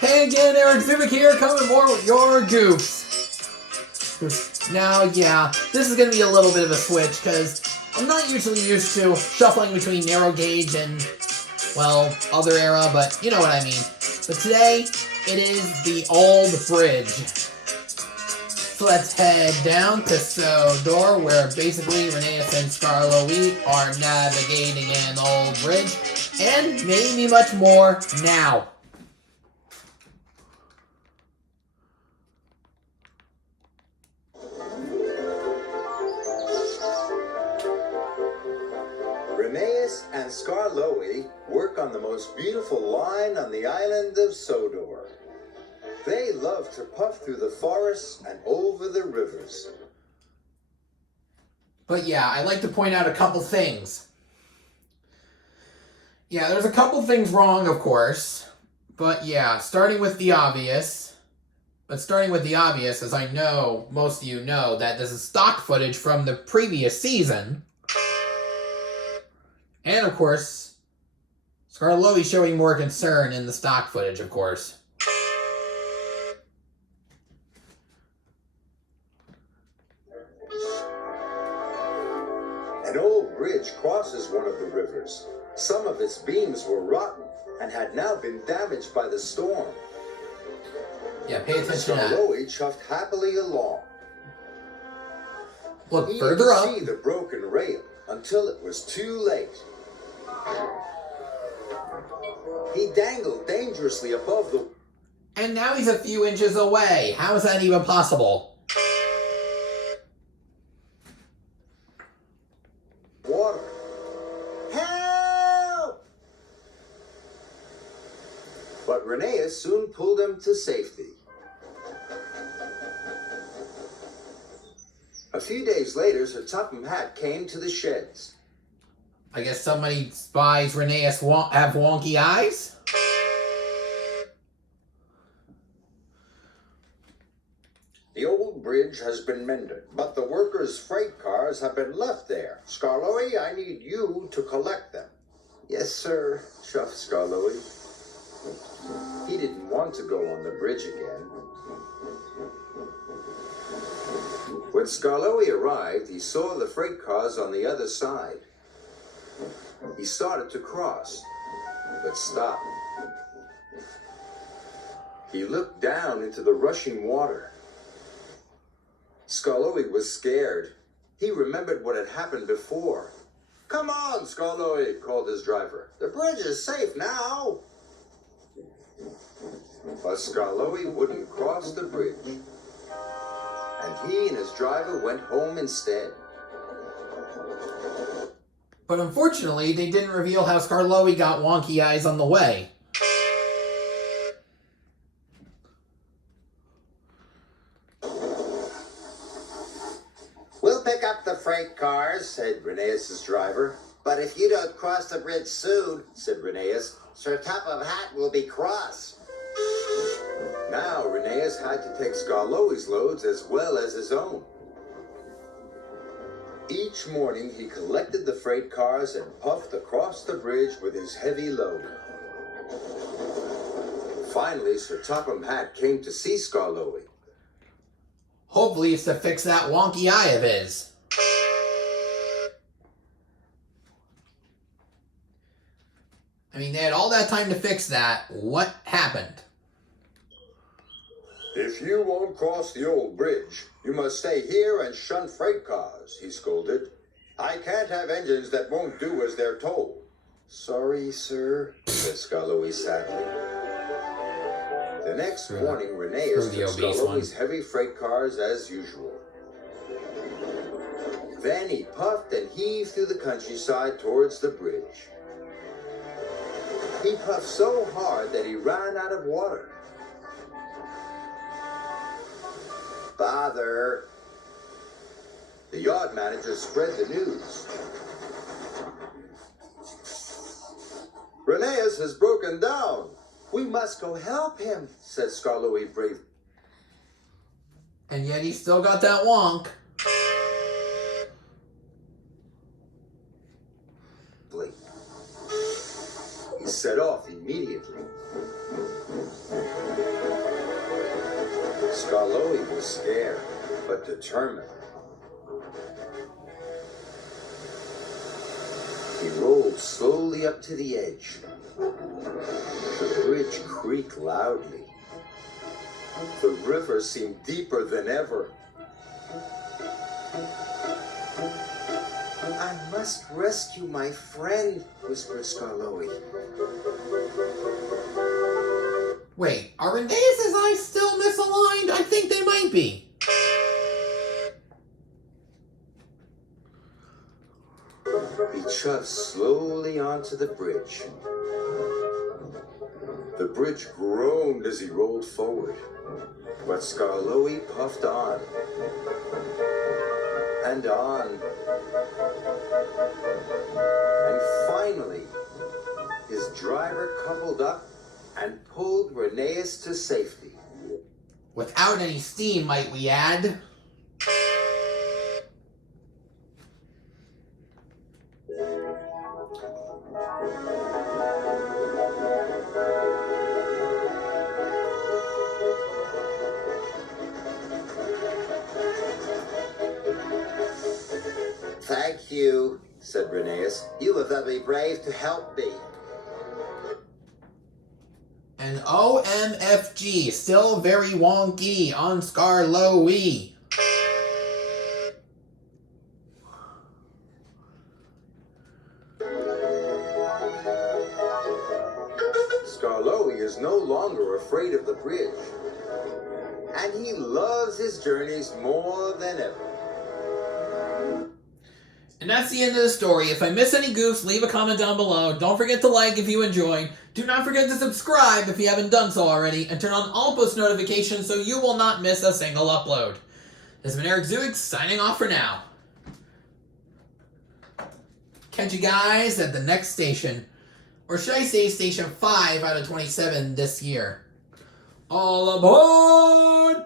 Hey again, Eric Zivik here, coming more with your Goofs. Now, yeah, this is going to be a little bit of a switch, because I'm not usually used to shuffling between narrow gauge and, well, other era, but you know what I mean. But today, it is the old bridge. So let's head down to Sodor, where basically Rheneas and Skarloey are navigating an old bridge, and maybe much more now. Rheneas and Skarloey work on the most beautiful line on the island of Sodor. They love to puff through the forests and over the rivers. But yeah, I'd like to point out a couple things. Yeah, there's a couple things wrong, of course. But yeah, starting with the obvious, as I know most of you know, that this is stock footage from the previous season. And of course, Skarloey showing more concern in the stock footage, of course. An old bridge crosses one of the rivers. Some of its beams were rotten and had now been damaged by the storm. Yeah, pay attention to that. Skarloey chuffed happily along. Look He further didn't up. see the broken rail until it was too late. He dangled dangerously above the... And now he's a few inches away. How is that even possible? water. Help! But Rheneas soon pulled him to safety. A few days later, Sir Topham Hatt came to the sheds. I guess somebody spies Rheneas have wonky eyes? The old bridge has been mended, but the workers' freight cars have been left there. Skarloey, I need you to collect them. Yes, sir, chuffed Skarloey. He didn't want to go on the bridge again. When Skarloey arrived, he saw the freight cars on the other side. He started to cross, but stopped. He looked down into the rushing water. Skarloey was scared. He remembered what had happened before. Come on, Skarloey, called his driver. The bridge is safe now. But Skarloey wouldn't cross the bridge. And he and his driver went home instead. But unfortunately, they didn't reveal how Skarloey got wonky eyes on the way. We'll pick up the freight cars, said Rheneas' driver. But if you don't cross the bridge soon, said Rheneas, Sir Topham Hatt will be cross. Now Rheneas had to take Skarloey's loads as well as his own. Each morning he collected the freight cars and puffed across the bridge with his heavy load. Finally, Sir Topham Hatt came to see Skarloey. Hopefully it's to fix that wonky eye of his. I mean, they had all that time to fix that. What happened? If you won't cross the old bridge, you must stay here and shun freight cars, he scolded. I can't have engines that won't do as they're told. Sorry, sir, said Skarloey sadly. The next morning, Rheneas took Skarloey's heavy freight cars as usual. Then he puffed and heaved through the countryside towards the bridge. He puffed so hard that he ran out of water. Bother. The yard manager spread the news. Rheneas has broken down. We must go help him, said Skarloey bravely. And yet he still got that wonk. He set off immediately. Skarloey was scared, but determined. He rolled slowly up to the edge. The bridge creaked loudly. The river seemed deeper than ever. I must rescue my friend, whispered Skarloey. Wait, are Rheneas's eyes still misaligned? I think they might be. He shoved slowly onto the bridge. The bridge groaned as he rolled forward, but Skarloey puffed on and on. And finally, his driver coupled up and pulled Rheneas to safety. Without any steam, might we add? Thank you, said Rheneas. You were very brave to help me. And OMFG, still very wonky on Skarloey. Skarloey is no longer afraid of the bridge, and he loves his journeys more than ever. And that's the end of the story. If I miss any goofs, leave a comment down below. Don't forget to like if you enjoyed. Do not forget to subscribe if you haven't done so already, and turn on all post notifications so you will not miss a single upload. This has been Eric Zuig signing off for now. Catch you guys at the next station. Or should I say station 5 out of 27 this year. All aboard!